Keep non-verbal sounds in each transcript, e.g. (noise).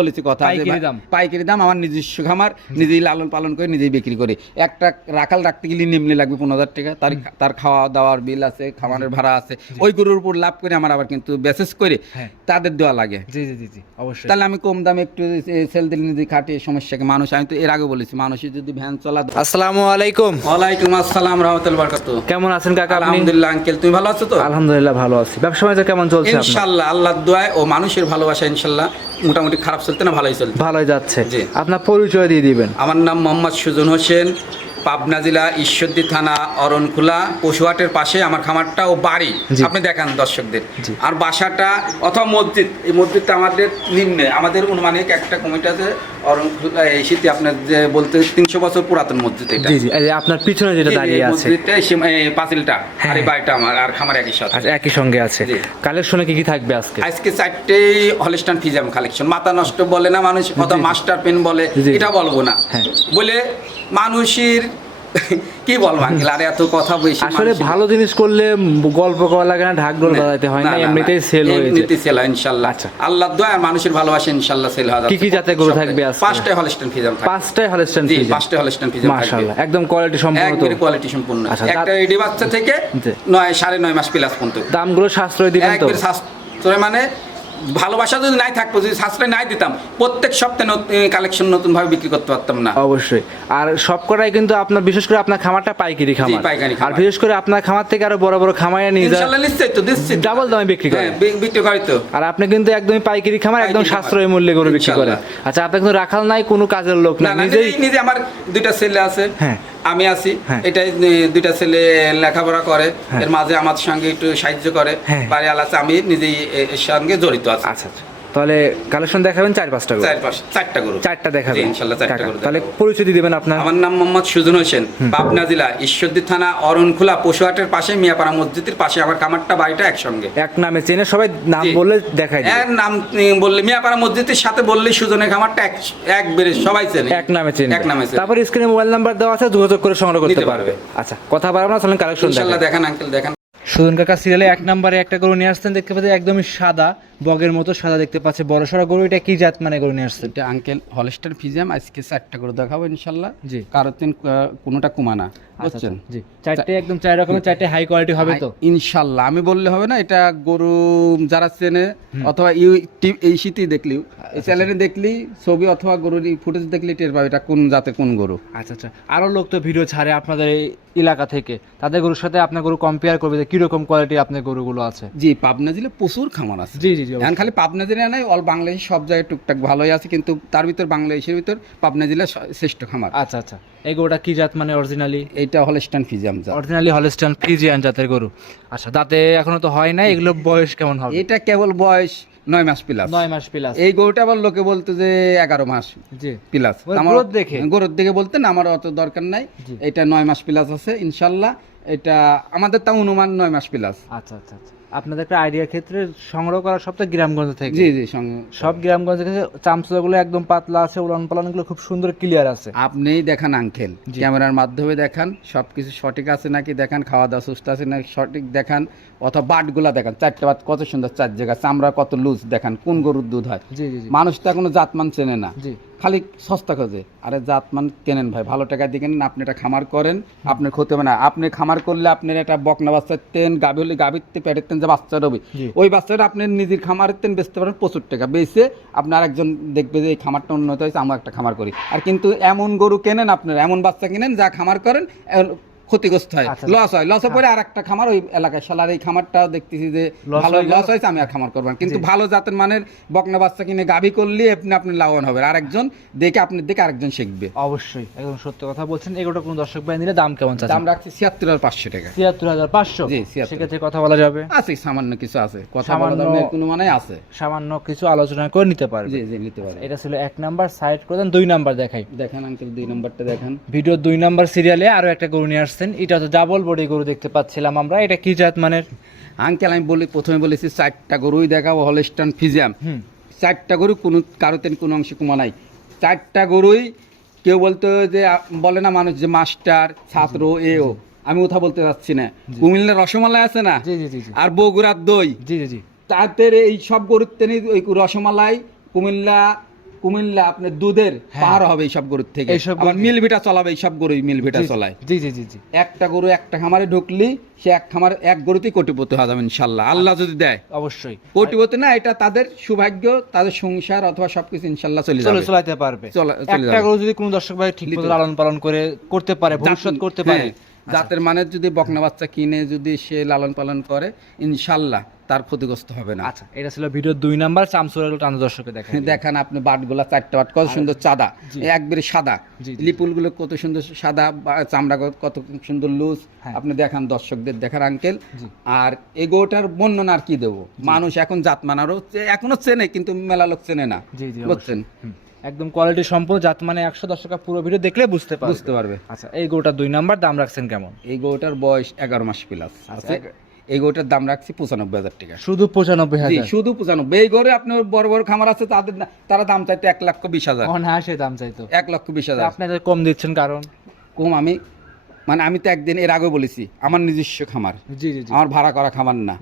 বলেছি কথা পাইকারি দাম। আমার নিজস্ব খামার নিজেই লালন পালন করে নিজেই বিক্রি করি। একটা রাখাল রাখতে গেলে নিম্নে লাগবে পনেরো হাজার টাকা। তার তার খাওয়া দাওয়ার বিল আছে খামারের ভাড়া আছে। ওই গরুর উপর লাভ করে আমার আবার কিন্তু বেসেস করে হ্যাঁ। তাদের দেওয়া লাগে। জি জি জি জি অবশ্যই। তাহলে আমি কম দামে একটু সেল দিলে নিজে খাটিয়ে সমস্যাকে মানুষ আমি তো এর আগে বলেছি মানুষের যদি ভ্যান চলা আসসালামু আলাইকুম। ওয়ালাইকুম আসসালাম রহমতুল্লাহ বারকাত কেমন আছেন কাকা আলহামদুলিল্লাহ আঙ্কেল তুমি ভালো আছো তো? আলহামদুলিল্লাহ ভালো আছি। ব্যবসা কেমন চলছে ইনশাল্লাহ আল্লাহর দোয়ায় ও মানুষের ভালোবাসা ইনশাল্লাহ মোটামুটি খারাপ চলতে না ভালোই চলতে? ভালোই যাচ্ছে। জি। আপনার পরিচয় দিয়ে দিবেন। আমার নাম মোহাম্মদ সুজন হোসেন। পাবনা জেলা ঈশ্বরদী থানা অরণখোলা পশুহাটের পাশে আমার খামারটা ও বাড়ি। আপনি দেখান দর্শকদের। আর বাসাটা অথবা মসজিদ এই মসজিদটা আমাদের নিম্নে আমাদের অনুমানিক একটা কমিটি আছে অরণখোলা এই শীতে আপনার যে বলতে তিনশো বছর পুরাতন মসজিদ এটা। জি জি আপনার পিছনে যেটা দাঁড়িয়ে আছে। মসজিদটা পাঁচিলটা আর এই হ্যাঁ। বাড়িটা আমার আর খামার একই সাথে। আচ্ছা একই সঙ্গে আছে। কালেকশনে কি কি থাকবে আজকে? আজকে চারটে হলিস্টান ফিজাম কালেকশন মাথা নষ্ট বলে না মানুষ অথবা মাস্টার পেন বলে এটা বলব না। হ্যাঁ। বলে মানুষের (laughs) কি বলব আঙ্কেল? আর এত কথা বেশি আসলে ভালো জিনিস করলে গল্প করা লাগে না ঢাক ঢোল বাজাইতে হয় না এমনিতেই সেল হয়ে এমনিতেই সেল হয় ইনশাল্লাহ। আচ্ছা। আল্লাহ দোয়া আর মানুষের ভালোবাসা ইনশাল্লাহ সেল হয় কি কি জাতের গরু থাকবে আজকে? পাঁচটা হলিস্টান ফিজাম থাকবে। হলস্টেন পাঁচটা হলিস্টান ফিজাম থাকবে মাশাআল্লাহ একদম কোয়ালিটি সম্পূর্ণ একবারে কোয়ালিটি সম্পূর্ণ। আচ্ছা, একটা বাচ্চা থেকে জি। নয় সাড়ে নয় মাস প্লাস পর্যন্ত। দামগুলো সাশ্রয় দিবেন তো। সাশ্রয় মানে ভালোবাসা যদি নাই থাকতো যদি সাশ্রয় নাই দিতাম প্রত্যেক সপ্তাহে কালেকশন নতুন ভাবে বিক্রি করতে পারতাম না। অবশ্যই। আর সবকটাই কিন্তু আপনার বিশেষ করে আপনার খামারটা পাইকারি খামার। পাইকারি আর বিশেষ করে আপনার খামার থেকে আরও বড় বড় খামারে নিয়ে যান ইনশাল্লাহ নিশ্চয়ই তো দিচ্ছি ডাবল দামে বিক্রি করেন হ্যাঁ বিক্রি করি তো। আর আপনি কিন্তু একদমই পাইকারি খামার একদম সাশ্রয় মূল্যে গরু বিক্রি করেন। আচ্ছা আপনার কিন্তু রাখাল নাই কোনো কাজের লোক না নিজেই নিজে আমার দুইটা ছেলে আছে। হ্যাঁ। আমি আছি হ্যাঁ। এটাই দুইটা ছেলে লেখাপড়া করে হ্যাঁ। এর মাঝে আমার সঙ্গে একটু সাহায্য করে হ্যাঁ। বাড়ি আলাদা আমি নিজেই এর সঙ্গে জড়িত আছি আচ্ছা আচ্ছা তাহলে কালেকশন দেখাবেন চার পাঁচটা গরু চার পাঁচ চারটা গরু। চারটা দেখাবেন। চারটা গরু তাহলে। পরিচয় দিয়ে আপনার। আমার নাম মোহাম্মদ সুজন হোসেন পাবনা জেলা ঈশ্বরদী থানা অরণখোলা পশুহাটের পাশে মিয়াপাড়া মসজিদের পাশে। আমার খামারটা বাড়িটা একসঙ্গে। এক নামে চেনে সবাই নাম বললে দেখাই এর দেবে নাম বললে মিয়াপাড়া মসজিদের সাথে বললে সুজনের খামারটা এক এক বেড়ে সবাই চেনে। এক নামে চেনে। এক নামে চেনে। তারপর স্ক্রিনে মোবাইল নাম্বার দেওয়া আছে যোগাযোগ করে সংগ্রহ করতে পারবে। আচ্ছা কথা বাড়াবো না চলেন কালেকশন ইনশাল্লাহ দেখান আঙ্কেল দেখান। সুজন কাকা সিরিয়ালে এক নম্বরে একটা গরু নিয়ে আসছেন দেখতে পাচ্ছি একদমই সাদা বগের মতো সাদা দেখতে পাচ্ছে। বড় সড়ো গরু এটা কি জাত মানে গরু নিয়ে আসছে এটা আঙ্কেল হলস্টার ফিজাম আজকে চারটা গরু দেখাবো ইনশাল্লাহ। জি। কারোর তিন কোনোটা কুমানা। বুঝছেন? জি। চারটে একদম চার রকমের চারটে হাই কোয়ালিটি হবে তো? ইনশাল্লাহ। আমি বললে হবে না এটা গরু যারা চেনে অথবা এই শীতেই দেখলি আচ্ছা, এই চ্যানেলে দেখলি ছবি অথবা গরুর ফুটেজ দেখলি টের পাবে এটা কোন জাতের কোন গরু। আচ্ছা আচ্ছা। আরও লোক তো ভিডিও ছাড়ে আপনাদের এই এলাকা থেকে। তাদের গরুর সাথে আপনার গরু কম্পেয়ার করবে যে কীরকম কোয়ালিটি আপনার গরুগুলো আছে। জি পাবনা জেলে প্রচুর খামার আছে। জি জি জি এখন খালি পাবনা জেলা নাই অল বাংলাদেশ সব জায়গায় টুকটাক ভালোই আছে কিন্তু তার ভিতর বাংলাদেশের ভিতর পাবনা জেলা শ্রেষ্ঠ খামার। আচ্ছা আচ্ছা। এই গরুটা কি জাত মানে অরিজিনালি এইটা হলস্টান ফিজাম জাত। অরিজিনালি হলস্টাইন ফ্রিজিয়ান জাতের গরু। আচ্ছা দাঁতে এখনও তো হয় না এগুলো বয়স কেমন হবে? এটা কেবল বয়স নয় মাস প্লাস নয় মাস প্লাস এই গরুটা আবার লোকে বলতো যে এগারো মাস জি। প্লাস growth দেখে? গরুর দিকে বলতেন আমার অত দরকার নাই। এটা নয় মাস প্লাস আছে ইনশাল্লাহ। এটা আমাদের তা অনুমান নয় মাস প্লাস আচ্ছা আচ্ছা আচ্ছা। আপনাদের একটা আইডিয়ার ক্ষেত্রে সংগ্রহ করা সব তো গ্রামগঞ্জ থেকে। জি জি সব গ্রামগঞ্জ থেকে চামচুগুলো একদম পাতলা আছে উলান পালানগুলো খুব সুন্দর ক্লিয়ার আছে। আপনিই দেখান আঙ্কেল। ক্যামেরার মাধ্যমে দেখান সবকিছু সঠিক আছে নাকি দেখান খাওয়া দাওয়া সুস্থ আছে নাকি সঠিক দেখান অথবা বাটগুলা দেখান। চারটে বাট কত সুন্দর চার জায়গা চামড়া কত লুজ দেখান কোন গরুর দুধ হয়। জি জি জি। মানুষ তো এখনও জাতমান চেনে না। জি। খালি সস্তা খোঁজে। আরে জাত মান কেনেন ভাই? ভালো টাকা দিয়ে কেনেন আপনি এটা খামার করেন আপনার ক্ষতি হবে না। আপনি খামার করলে আপনার একটা বকনা বাচ্চার তেন গাভি হলে গাভির পেটের তেন যে বাচ্চা রবি ওই বাচ্চাটা আপনি নিজের খামারের তেন বেচতে পারেন প্রচুর টাকা। বেচে আপনি আরেকজন দেখবে যে এই খামারটা উন্নত হয়েছে আমরা একটা খামার করি। আর কিন্তু এমন গরু কেনেন আপনার? এমন বাচ্চা কেনেন যা খামার করেন ক্ষতিগ্রস্ত হয়। আচ্ছা। লস হয়। লস পরে আর একটা খামার ওই এলাকায় শালার এই খামারটাও দেখতেছি যে ভালো লস হয়েছে আমি আর খামার করব কিন্তু ভালো জাতের মানের বকনা বাচ্চা কিনে গাভি করলে আপনি আপনি লাভবান হবে আর একজন দেখে আপনার দেখে আরেকজন শিখবে। অবশ্যই একদম সত্য কথা বলছেন। এগুলো কোন দর্শক ভাই নিলে দাম কেমন দাম রাখছি ছিয়াত্তর আর পাঁচশো টাকা। ছিয়াত্তর হাজার পাঁচশো? জি, 76 সেক্ষেত্রে কথা বলা যাবে? আছে সামান্য কিছু আছে। কথা বলা কোনো মানে আছে। সামান্য কিছু আলোচনা করে নিতে পারবে। জি জি নিতে পারে এটা ছিল এক নাম্বার সাইড করে দেন দুই নাম্বার দেখাই। দেখেন আঙ্কেল দুই নাম্বারটা দেখেন। ভিডিও দুই নাম্বার সিরিয়ালে আরও একটা গরু নিয়ে আসছেন এটা তো ডাবল বডি গরু দেখতে পাচ্ছিলাম আমরা। এটা কি জাত মানের? আঙ্কেল আমি বলি প্রথমে বলেছি চারটা গরুই দেখাবো হলস্টান ফিজিয়াম চারটা গরু কোনো কারোতেন কোনো অংশে কমা নাই। চারটা গরুই কেউ বলতো যে বলে না মানুষ যে মাস্টার ছাত্র এও আমি কথা বলতে চাচ্ছি না। কুমিল্লার রসমালাই আছে না? আর বগুড়ার দই। জি জি জি। তাদের এই সব গরুর তেনে ওই রসমালাই কুমিল্লা কুমিল্লা আপনার দুধের পাহাড় হবে এইসব গরুর থেকে। আবার মিল ভিটা চলাবে এইসব গরু মিল ভিটা। চলায়। জি জি জি জি। একটা গরু একটা খামারে ঢুকলি সে এক খামার এক গরুতেই কোটিপতি হওয়া যাবে ইনশাল্লাহ। আল্লাহ যদি দেয়। অবশ্যই। কোটিপতি না এটা তাদের সৌভাগ্য তাদের সংসার অথবা সবকিছু ইনশাল্লাহ চলে যাবে। চলাইতে পারবে। একটা গরু যদি কোনো দর্শক ভাই ঠিক লালন পালন করে করতে পারে ভবিষ্যৎ করতে পারে হ্যাঁ, জাতের মানে যদি বকনা বাচ্চা কিনে যদি সে লালন পালন করে ইনশাল্লাহ তার ক্ষতিগ্রস্ত হবে না। আচ্ছা এটা ছিল ভিডিও দুই নাম্বার চামচুর টান দর্শককে দেখেন দেখান আপনি বাটগুলা চারটা বাট কত সুন্দর চাদা। একবারে সাদা। লিপুলগুলো কত সুন্দর সাদা চামড়া কত- কত সুন্দর লুজ। হ্যাঁ। আপনি দেখান দর্শকদের দেখার আঙ্কেল আর এগোটার বর্ণনা আর কি দেবো? মানুষ এখন জাত মানারও এখনও চেনে কিন্তু মেলা লোক চেনে না। বুঝছেন। একদম কোয়ালিটি সম্পূর্ণ জাত মানে একশো দর্শক পুরো ভিডিও দেখলে বুঝতে পারবে। বুঝতে পারবে। আচ্ছা এই গরুটা দুই নাম্বার দাম রাখছেন কেমন? এই গরুটার বয়স এগারো মাস প্লাস আছে? এই গরুটার দাম রাখছি পঁচানব্বই হাজার টাকা। শুধু পঁচানব্বই হাজার? শুধু পঁচানব্বই। এই গরু আপনার বড় বড় খামার আছে তাদের তারা দাম চাইতো এক লক্ষ বিশ হাজার। অনায়াসে দাম চাইতো। এক লক্ষ বিশ হাজার। আপনি কম দিচ্ছেন কারণ? কম আমি মানে আমি তো একদিন এর আগে বলেছি আমার নিজস্ব খামার। জি জি জি। আমার ভাড়া করা খামার না।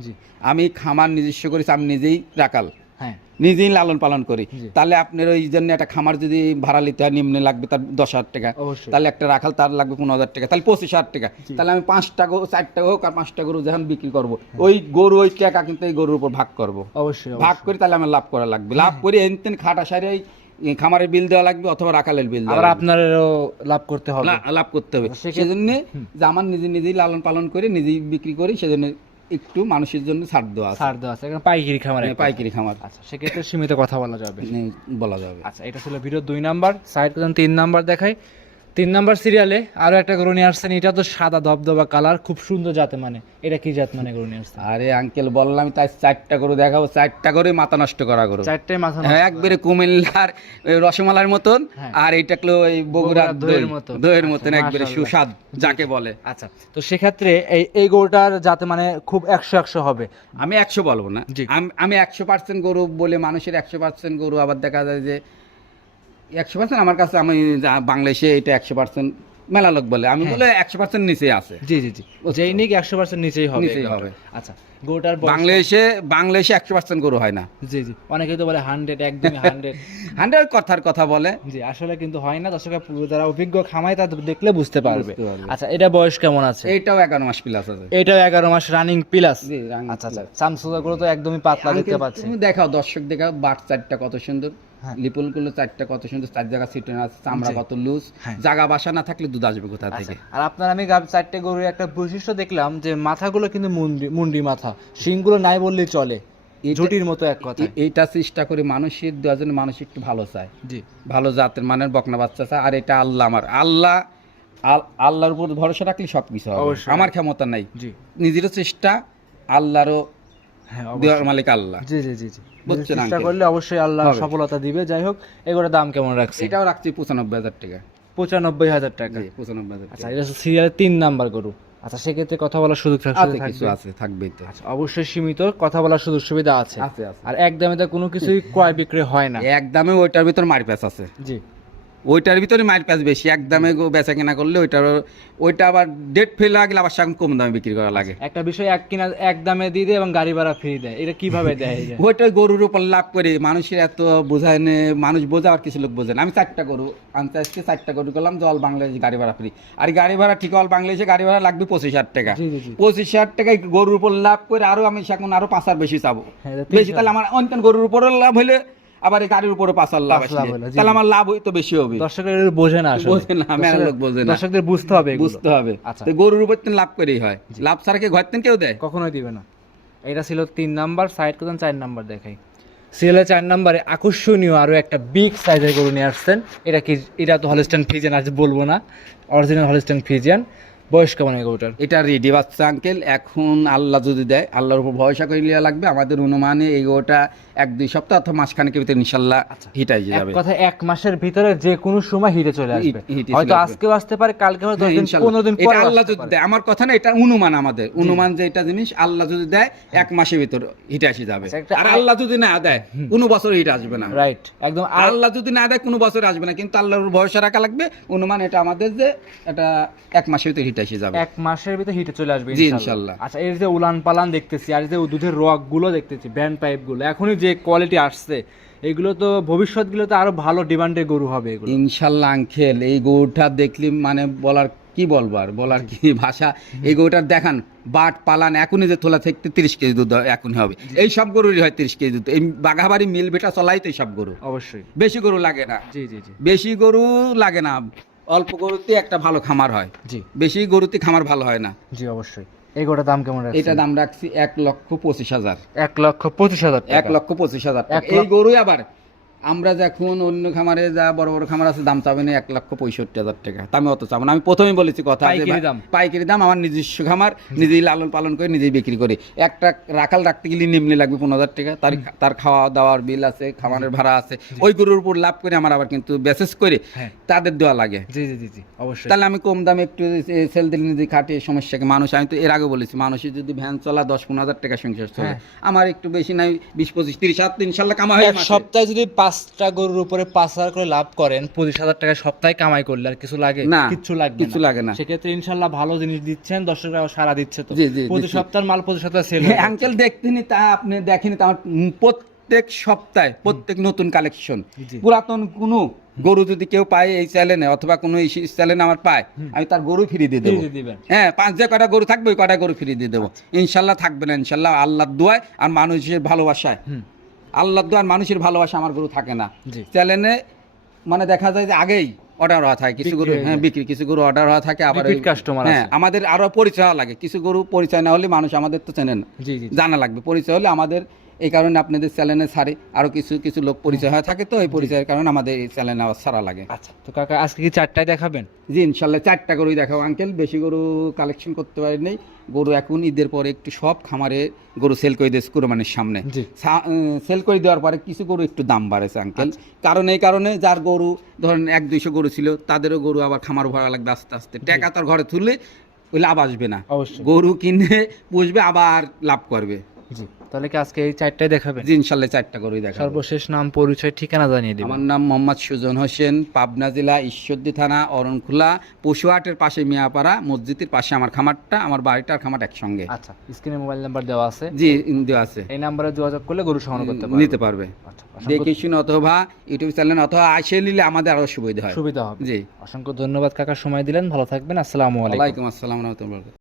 আমি খামার নিজস্ব করেছি আমি নিজেই রাখাল। হ্যাঁ। নিজেই লালন পালন করি। তাহলে আপনার ওই জন্য একটা খামার যদি ভাড়া নিতে হয় নিম্নে লাগবে তার দশ হাজার টাকা। তাহলে একটা রাখাল তার লাগবে পনেরো হাজার টাকা তাহলে পঁচিশ হাজার টাকা। তাহলে আমি পাঁচটা গরু চারটা হোক আর পাঁচটা গরু যখন বিক্রি করব। ওই গরু ওই টাকা কিন্তু এই গরুর উপর ভাগ করব। অবশ্যই ভাগ করে তাহলে আমার লাভ করা লাগবে। লাভ করে এনতেন খাটা সারে ওই খামারের বিল দেওয়া লাগবে অথবা রাখালের বিল দেওয়া আবার। আপনারও লাভ করতে হবে। লাভ করতে হবে। সেজন্য যে আমার নিজে নিজেই লালন পালন করে নিজেই বিক্রি করি সেজন্য একটু মানুষের জন্য ছাড় দেওয়া আছে। ছাড় দেওয়া আছে পাইকিরি পাইকারি খামার পাইকারি খামার। আচ্ছা সেক্ষেত্রে সীমিত কথা বলা যাবে। বলা যাবে। আচ্ছা এটা ছিল ভিডিও দুই নাম্বার সাইড তিন নাম্বার দেখাই। তিন নাম্বার সিরিয়ালে আরও একটা গরু নিয়ে আসছেন এটা তো সাদা দবদবা কালার খুব সুন্দর জাতে মানে। এটা কি জাত মানে গরু নিয়ে আসছেন? আরে আঙ্কেল বললাম তাই চারটা গরু দেখাবো চারটা করে মাথা নষ্ট করা গরু। চারটে মাথা হ্যাঁ একবারে কুমিল্লার রসমালার মতন হ্যাঁ। আর এইটা হলো বগুড়ার বগুড়ার দইয়ের দই। মতো। দইয়ের আচ্ছা, মতন একবারে সুস্বাদ যাকে বলে। আচ্ছা তো সেক্ষেত্রে এই এই গরুটার যাতে মানে খুব একশো একশো হবে। আমি একশো বলব না। আমি একশো পার্সেন্ট গরু বলে মানুষের একশো পার্সেন্ট গরু আবার দেখা যায় যে একশো পার্সেন্ট আমার কাছে আমি বাংলাদেশে এটা একশো পার্সেন্ট মেলা লোক বলে। আমি বলে একশো পার্সেন্ট নিচে আছে। জি জি জি। যেই নিক একশো পার্সেন্ট নিচেই হবে নিচেই হবে। আচ্ছা গরুটার বাংলাদেশে বাংলাদেশে একশো পার্সেন্ট গরু হয় না। জি জি। অনেকেই তো বলে হান্ড্রেড একদমই হান্ড্রেড হান্ড্রেড (laughs) কথার কথা বলে। জি আসলে কিন্তু হয় না। দর্শক যারা অভিজ্ঞ খামাই তা দেখলে বুঝতে পারবে। আচ্ছা এটা বয়স কেমন আছে? এইটাও এগারো মাস প্লাস আছে। এটাও এগারো মাস রানিং প্লাস আচ্ছা আচ্ছা। তো একদমই পাতলা দেখতে পাচ্ছি। তুমি দেখাও দর্শক দেখাও বাট চারটা কত সুন্দর। হ্যাঁ। লিপুল চারটা কত সুন্দর চার জায়গা সিটে আছে চামড়া কত লুজ হ্যাঁ। জায়গা বাসা না থাকলে দুধ আসবে কোথা আচ্ছা, থেকে? আর আপনার আমি চারটে গরুর একটা বৈশিষ্ট্য দেখলাম যে মাথাগুলো কিন্তু মুন্ডি মুন্ডি মাথা শিংগুলো নাই বললেই চলে। এটা- মতো এক কথা এইটা চেষ্টা করি মানুষের জন্য মানুষ একটু ভালো চায়। জি। ভালো জাতের মানের বকনা বাচ্চা চায় আর এটা আল্লাহ আমার। আল্লাহ আল্লাহর উপর ভরসা রাখলে সব কিছু হবে আমার ক্ষমতা নাই। জি। নিজেরও চেষ্টা আল্লাহরও হ্যাঁ মালিক আল্লাহ। জি জি জি জি। চেষ্টা করলে অবশ্যই আল্লাহ সফলতা দিবে। যাই হোক এগুলোর দাম কেমন রাখছে এটাও রাখছি পঁচানব্বই হাজার টাকা। পঁচানব্বই হাজার টাকা? পঁচানব্বই হাজার আচ্ছা এটা সিরিয়ালের তিন নাম্বার গরু। আচ্ছা সেক্ষেত্রে কথা বলার সুযোগ আছে থাকবে? আচ্ছা অবশ্যই সীমিত কথা বলার সুযোগ সুবিধা আছে। আর এক দামে তো কোনো কিছুই (laughs) ক্রয় বিক্রি হয় না। এক দামে ওইটার ভিতর মার প্যাচ আছে। জি। ওইটার ভিতরে মার প্যাচ বেশি এক দামে বেচা কেনা করলে ওইটার ওইটা আবার ডেট ফেল লাগলে আবার সেরকম কম দামে বিক্রি করা লাগে। একটা বিষয় এক কিনা এক দামে দিয়ে দেয় এবং গাড়ি ভাড়া ফ্রি দেয় এটা কীভাবে দেয় (laughs) ওইটা গরুর উপর লাভ করে মানুষের এত বোঝায় না মানুষ বোঝা আর কিছু লোক বোঝে না। আমি চারটা গরু আনতে আসছি চারটা গরু করলাম যে অল বাংলাদেশ গাড়ি ভাড়া ফ্রি আর গাড়ি ভাড়া ঠিক অল বাংলাদেশে গাড়ি ভাড়া লাগবে পঁচিশ হাজার টাকা। পঁচিশ হাজার টাকায় গরুর উপর লাভ করে আরও আমি এখন আরও পাঁচ হাজার বেশি চাবো। হ্যাঁ, বেশি তাহলে আমার অন্যান্য গরুর উপরে লাভ হলে আবার এই গাড়ির উপরে পাঁচ লাভ তাহলে আমার লাভ তো বেশি হবে। দর্শকের বোঝে না বোঝে না, মেলা লোক বোঝে না। দর্শকদের বুঝতে হবে বুঝতে হবে। আচ্ছা। তো গরুর উপর লাভ করেই হয়। লাভ ছাড়া কি ঘর কেউ দেয়? কখনোই দিবে না। এটা ছিল তিন নাম্বার সাইড করতেন চার নাম্বার দেখাই। সিরিয়ালের চার নাম্বারে আকর্ষণীয় আরও একটা বিগ সাইজের গরু নিয়ে আসছেন। এটা কি এটা তো হলিস্টান ফিজিয়ান আজ বলব না। অরিজিনাল হলিস্টান ফিজিয়ান বয়স কেমন এই গরুটার? এটা রেডি বাচ্চা আঙ্কেল এখন আল্লাহ যদি দেয় আল্লাহর উপর ভরসা করে লিয়া লাগবে আমাদের অনুমানে এই গোটা এক দুই সপ্তাহ অথবা মাসখানেকের ভিতরে ইনশাল্লাহ হিটাই এক যাবে। কথা এক মাসের ভিতরে যে কোনো সময় হিটে চলে আসবে। হয়তো আজকেও আসতে পারে কালকে হয়তো হ্যাঁ, দিন। পনেরো দিন এটা পরে আল্লাহ যদি দেয়। আমার কথা না এটা অনুমান আমাদের। অনুমান যে এটা জিনিস আল্লাহ যদি দেয় এক মাসের ভিতর হিটে আসে যাবে। আচ্ছা, আর আল্লাহ যদি না দেয় কোনো বছর হিট আসবে না। রাইট একদম আল্লাহ যদি না দেয় কোনো বছর আসবে না। কিন্তু আল্লাহর উপর ভরসা রাখা লাগবে। অনুমান এটা আমাদের যে এটা এক মাসের ভিতর হিট এসে যাবে। এক মাসের ভিতরে হিটে চলে আসবে জি। আচ্ছা এই যে উলান পালান দেখতেছি আর যে দুধের রকগুলো দেখতেছি ব্যান্ড পাইপগুলো এখনই যে কোয়ালিটি আসছে এগুলো তো ভবিষ্যৎগুলো তো আরও ভালো ডিমান্ডের গরু হবে এগুলো। আঙ্কেল এই গরুটা দেখলি মানে বলার কি বলব আর বলার কি (laughs) ভাষা? এই গরুটার দেখান বাট পালান এখনই যে তোলা থেকে তিরিশ কেজি দুধ এখনই হবে। এই সব গরুরই হয় তিরিশ কেজি দুধ। এই বাঘাবাড়ি মিল বেটা চলাই তো এই সব গরু। অবশ্যই। বেশি গরু লাগে না। জি জি জি। বেশি গরু লাগে না। অল্প গরুতে একটা ভালো খামার হয়। জি। বেশি গরুতে খামার ভালো হয় না। জি অবশ্যই। এই গোটা দাম কেমন রাখছি এটা দাম রাখছি এক লক্ষ পঁচিশ হাজার। এক লক্ষ পঁচিশ হাজার এক লক্ষ পঁচিশ হাজার এই গরুই আবার আমরা যখন অন্য খামারে যা বড় বড় খামার আছে দাম চাবে না এক লক্ষ পঁয়ষট্টি হাজার টাকা। আমি অত চাবো না। আমি প্রথমেই বলেছি কথা পাইকারি দাম। পাইকারি দাম আমার নিজস্ব খামার নিজেই লালন পালন করে নিজেই বিক্রি করি। একটা রাখাল রাখতে গেলে নিম্নে লাগবে পনেরো হাজার টাকা। তার তার খাওয়া দাওয়ার বিল আছে খামারের ভাড়া আছে। ওই গরুর উপর লাভ করে আমার আবার কিন্তু বেসেস করে হ্যাঁ। তাদের দেওয়া লাগে। জি জি জি অবশ্যই। তাহলে আমি কম দামে একটু সেল দিলে নিজে খাটিয়ে সমস্যাকে। মানুষ আমি তো এর আগে বলেছি মানুষের যদি ভ্যান চলা দশ পনেরো হাজার টাকা সংসার চলে হ্যাঁ। আমার একটু বেশি নাই বিশ পঁচিশ তিরিশ হাজার ইনশাল্লাহ কামা হয় সপ্তাহে যদি পাঁচটা গরুর উপরে পাঁচ হাজার করে লাভ করেন পঁচিশ হাজার টাকা সপ্তাহে কামাই করলে আর কিছু লাগে? না, কিছু লাগবে কিছু লাগে না। সেক্ষেত্রে ইনশাল্লাহ ভালো জিনিস দিচ্ছেন দর্শকরা সারা দিচ্ছে তো। প্রতি সপ্তাহের মাল প্রতি সপ্তাহে সেল আঙ্কেল দেখতেনি তা আপনি দেখেনি তা আমার প্রত্যেক সপ্তাহে প্রত্যেক নতুন কালেকশন পুরাতন কোনো গরু যদি কেউ পায় এই চ্যানেলে অথবা কোনো চ্যানেলে আমার পায় আমি তার গরু ফিরিয়ে দিয়ে দেবো। হ্যাঁ পাঁচ যে কটা গরু থাকবে ওই কটা গরু ফিরিয়ে দিয়ে দেবো। ইনশাল্লাহ থাকবে না ইনশাল্লাহ আল্লাহর দোয়ায় আর মানুষের ভালোবাসায়। হুম আল্লাহর দোয়ার মানুষের ভালোবাসা আমার গরু থাকে না। চ্যালেঞ্জে মানে দেখা যায় যে আগেই অর্ডার হওয়া থাকে কিছু গরু হ্যাঁ বিক্রি কিছু গরু অর্ডার হওয়া থাকে আবার কাস্টমার হ্যাঁ আমাদের আরও পরিচয় লাগে। কিছু গরু পরিচয় না হলে মানুষ আমাদের তো চেনে না। জি জি। জানা লাগবে। পরিচয় হলে আমাদের এই কারণে আপনাদের চ্যানেলে ছাড়ে আরও কিছু কিছু লোক পরিচয় হয়ে থাকে তো এই পরিচয়ের কারণে আমাদের এই চ্যানেলে আবার ছাড়া লাগে। আচ্ছা তো কাকা আজকে কি চারটায় দেখাবেন? জি ইনশাল্লাহ চারটা গরুই দেখাবো আঙ্কেল। বেশি গরু কালেকশন করতে পারি নেই গরু এখন ঈদের পরে একটু সব খামারে গরু সেল করে দিয়েছে কুরবানির সামনে। সেল করে দেওয়ার পরে কিছু গরু একটু দাম বাড়েছে আঙ্কেল। কারণ এই কারণে যার গরু ধরেন এক দুইশো গরু ছিল তাদেরও গরু আবার খামার ভরা লাগবে আস্তে আস্তে। টাকা তার ঘরে তুললে ওই লাভ আসবে না। অবশ্যই। গরু কিনে পুষবে আবার লাভ করবে। জি। তাহলে কি আজকে এই চারটায় দেখাবেন? জি ইনশাল্লাহ চারটা গরুই দেখা সর্বশেষ নাম পরিচয় ঠিকানা জানিয়ে দিবেন। আমার নাম মোহাম্মদ সুজন হোসেন পাবনা জেলা ঈশ্বরদী থানা অরণখোলা পশুহাটের পাশে মিয়াপাড়া মসজিদের পাশে আমার খামারটা আমার বাড়িটার খামার একসঙ্গে। আচ্ছা স্ক্রিনে মোবাইল নাম্বার দেওয়া আছে? জি দেওয়া আছে। এই নাম্বারে যোগাযোগ করলে গরু সংগ্রহ করতে পারবেন নিতে পারবে। আচ্ছা দেখে শুনে অথবা ইউটিউব চ্যানেল অথবা আসে নিলে আমাদের আরও সুবিধা হয়। সুবিধা হবে। জি। অসংখ্য ধন্যবাদ কাকা সময় দিলেন। ভালো থাকবেন। আসসালামু আলাইকুম। ওয়ালাইকুম আসসালাম রহমতুল্লাহ।